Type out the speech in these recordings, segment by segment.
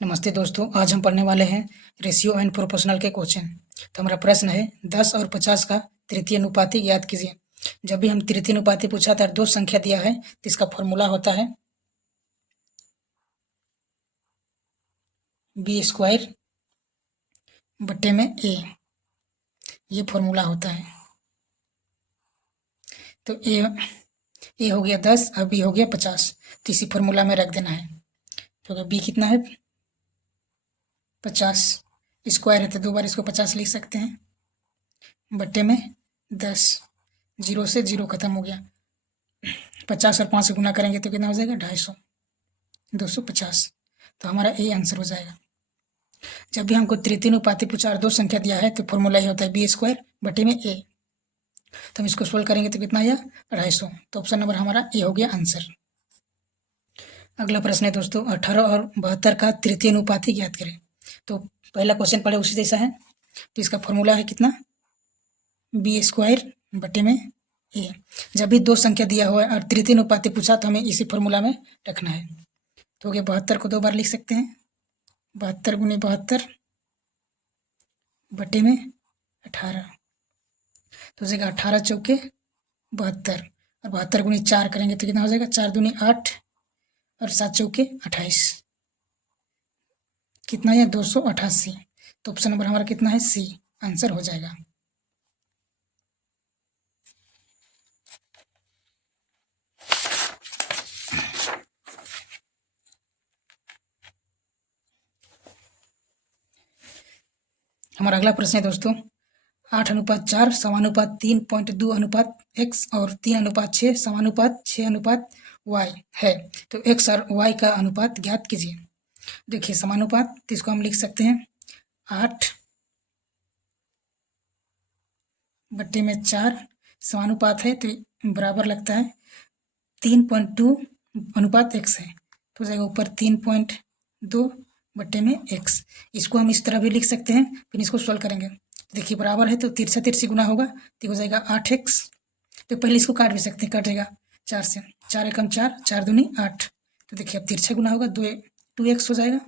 नमस्ते दोस्तों, आज हम पढ़ने वाले हैं रेशियो एंड प्रोपोर्शनल के क्वेश्चन। तो हमारा प्रश्न है 10 और 50 का तृतीय अनुपाती ज्ञात कीजिए। जब भी हम तृतीय अनुपाती पूछा था, दो संख्या दिया है तो इसका फॉर्मूला होता है बी स्क्वायर बट्टे में ए। ये फॉर्मूला होता है। तो ए हो गया 10 और बी हो गया 50। तो इसी फॉर्मूला में रख देना है, क्योंकि बी कितना है 50, स्क्वायर है तो दो बार इसको 50 लिख सकते हैं, बट्टे में 10। जीरो से जीरो खत्म हो गया। 50 और 5 से गुना करेंगे तो कितना हो जाएगा 250, 250। तो हमारा ए आंसर हो जाएगा। जब भी हमको तृतीय अनुपाती पूछा और दो संख्या दिया है तो फॉर्मूला ये होता है बी स्क्वायर बटे में ए। तो हम इसको सोल्व करेंगे तो कितना आया 250। तो ऑप्शन नंबर हमारा ए हो गया आंसर। अगला प्रश्न है दोस्तों 18 और 72 का तृतीय अनुपाती ज्ञात करें। तो पहला क्वेश्चन पढ़े उसी जैसा है। तो इसका फॉर्मूला है कितना बी स्क्वायर बटे में ए। जब भी दो संख्या दिया हुआ है और तृतीय अनुपाती पूछा तो हमें इसी फॉर्मूला में रखना है। तो हो गया 72 को दो बार लिख सकते हैं, 72 गुने 72 बटे में 18। तो हो जाएगा 18 चौके 72 और 72 गुने 4 करेंगे तो कितना हो जाएगा 4 दूनी 8 और 7 चौके 28। कितना है 288। तो ऑप्शन नंबर हमारा कितना है सी आंसर हो जाएगा। हमारा अगला प्रश्न है दोस्तों 8:4 समानुपात 3.2 और 3:6 समानुपात 6 वाई है। तो एक्स और वाई का अनुपात ज्ञात कीजिए। देखिए समानुपात तो इसको हम लिख सकते हैं 8/4 समानुपात है तो बराबर लगता है 3.2 अनुपात x है। तो जाएगा ऊपर 3.2 बट्टे में x। इसको हम इस तरह भी लिख सकते हैं, फिर इसको सॉल्व करेंगे। देखिए बराबर है तो तिरछा तिरछी गुना होगा तो हो जाएगा 8x। तो पहले इसको काट भी सकते हैं, कटेगा 4 से, 4 एकम 4, 4 दूनी 8। तो देखिए अब तिरछा गुना होगा 2x हो जाएगा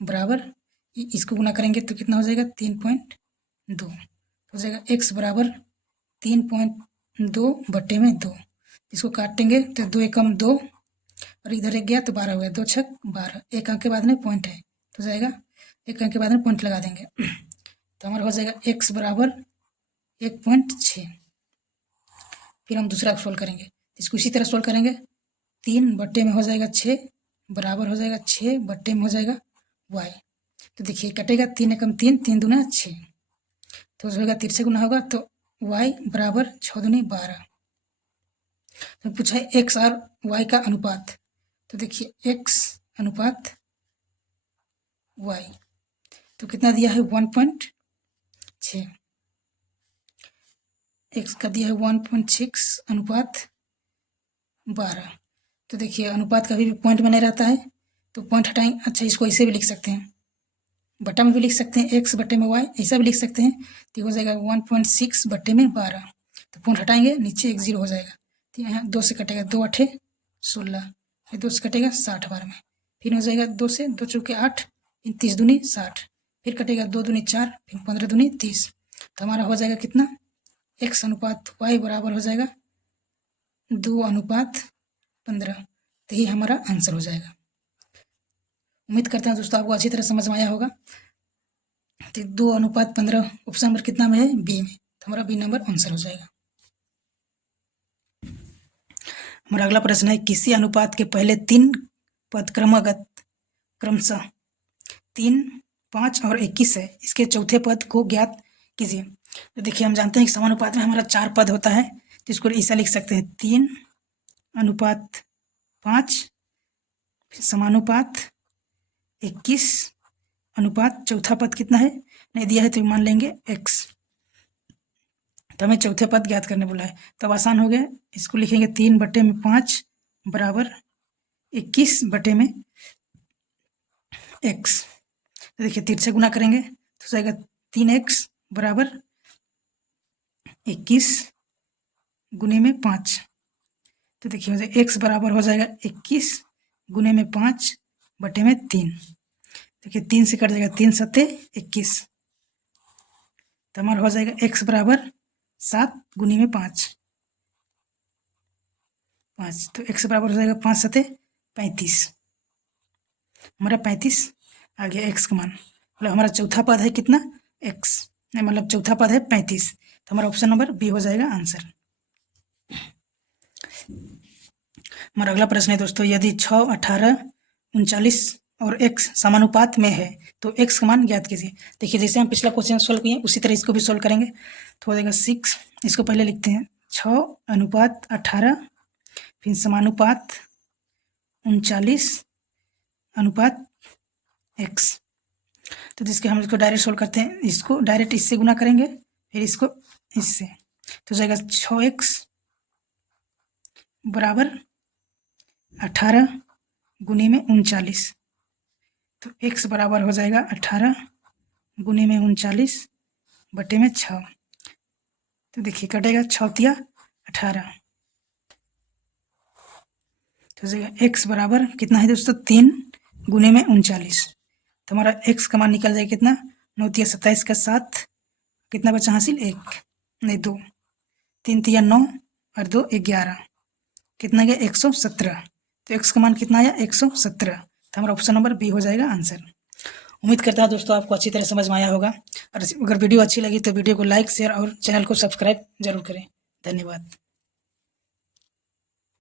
बराबर, इसको गुना करेंगे तो कितना हो जाएगा 3.2 हो जाएगा। x बराबर 3.2 बट्टे में 2। इसको काटेंगे तो 2 एकम 2 और इधर एक गया तो 12 हो गया, 2 छक 12। एक अंक के बाद में पॉइंट है तो जाएगा एक अंक के बाद में पॉइंट लगा देंगे। तो हमारा हो जाएगा x बराबर 1.6। फिर हम दूसरा सोल्व करेंगे, इसको इसी तरह सोल्व करेंगे। 3 बट्टे में हो जाएगा 6 बराबर हो जाएगा 6 बट्टे में हो जाएगा y। तो देखिए कटेगा 3 एकम 3, 3 दूना 6। तो होगा तिरछे गुना होगा तो y बराबर 6 दूनी 12। तो पूछा है x और y का अनुपात। तो देखिए x अनुपात y तो कितना दिया है 1.6, x का दिया है 1.6 अनुपात 12। तो देखिए अनुपात कभी भी पॉइंट में नहीं रहता है तो पॉइंट हटाएंगे। अच्छा इसको ऐसे भी लिख सकते हैं, बटा में भी लिख सकते हैं x बटे में y, ऐसा भी लिख सकते हैं। तो हो जाएगा 1.6 बटे में 12। तो पॉइंट हटाएंगे नीचे एक 0 हो जाएगा। तो यहाँ 2 से कटेगा 2 8 16, फिर 2 से कटेगा 60 बार में, फिर हो जाएगा 2 से 2 चौके 8, फिर 30 दूनी 60, फिर कटेगा 2 दूनी 4, फिर 15 दूनी 30। तो हमारा हो जाएगा कितना x अनुपात y बराबर हो जाएगा 2:15। तो ये हमारा आंसर हो जाएगा। उम्मीद करता हूँ दोस्तों आपको अच्छी तरह समझ में आया होगा। तो 2:15 ऑप्शन नंबर कितना में है बी में, तो हमारा बी नंबर आंसर हो जाएगा। हमारा अगला प्रश्न है किसी अनुपात के पहले 3 पद क्रमशः 3, 5 और 21 है, इसके चौथे पद को ज्ञात कीजिए। तो देखिए हम जानते हैं कि समानुपात में हमारा 4 पद होता है, तो इसको ऐसा लिख सकते हैं 3:5 समानुपात 21 अनुपात चौथा पद कितना है नहीं दिया है तो मान लेंगे x। तो हमें चौथे पद ज्ञात करने बोला है तब आसान हो गया। इसको लिखेंगे 3/5 बराबर 21 बटे में x। तो देखिए 3 से गुना करेंगे तो जाएगा 3x बराबर 21 गुने में 5। तो देखिए हो जाएगा x बराबर हो जाएगा 21 गुने में 5 बटे में 3। देखिए 3 से कट जाएगा, 3 सत्ते 21, तो हमारा हो जाएगा x बराबर 7 गुनी में 5, तो x बराबर हो जाएगा 5 सत्ते 35। हमारा 35 आ गया x का मान। मतलब हमारा चौथा पद है कितना, x, मतलब चौथा पद है 35, तो हमारा ऑप्शन नंबर बी हो जाएगा आंसर। हमारा अगला प्रश्न है दोस्तों, यदि 6, 18, 39 और x समानुपात में है तो x का मान ज्ञात कीजिए। देखिए जैसे हम पिछला क्वेश्चन सोल्व किए उसी तरह इसको भी सोल्व करेंगे। तो हो जाएगा 6, इसको पहले लिखते हैं 6 अनुपात 18, फिर समानुपात 39 अनुपात x। तो जिसके हम इसको डायरेक्ट सोल्व करते हैं, इसको डायरेक्ट इससे गुना करेंगे, फिर इसको इससे, तो जाएगा 6x बराबर 18 गुनी में 39, तो x बराबर हो जाएगा 18 गुनी में 39 बटे में 6। तो देखिए कटेगा 6 तिया 18, तो जाएगा x बराबर कितना है दोस्तों, 3 गुने में 39। तो हमारा x का मान निकल जाएगा कितना, 9 तिया 27 का 7, कितना बचा हासिल, 1 नहीं 2, 3 तिया 9 और 2 11, कितना गया 117। तो x का मान कितना आया 117, तो हमारा ऑप्शन नंबर बी हो जाएगा आंसर। उम्मीद करता हूँ दोस्तों आपको अच्छी तरह समझ में आया होगा, और अगर वीडियो अच्छी लगी तो वीडियो को लाइक, शेयर और चैनल को सब्सक्राइब जरूर करें। धन्यवाद।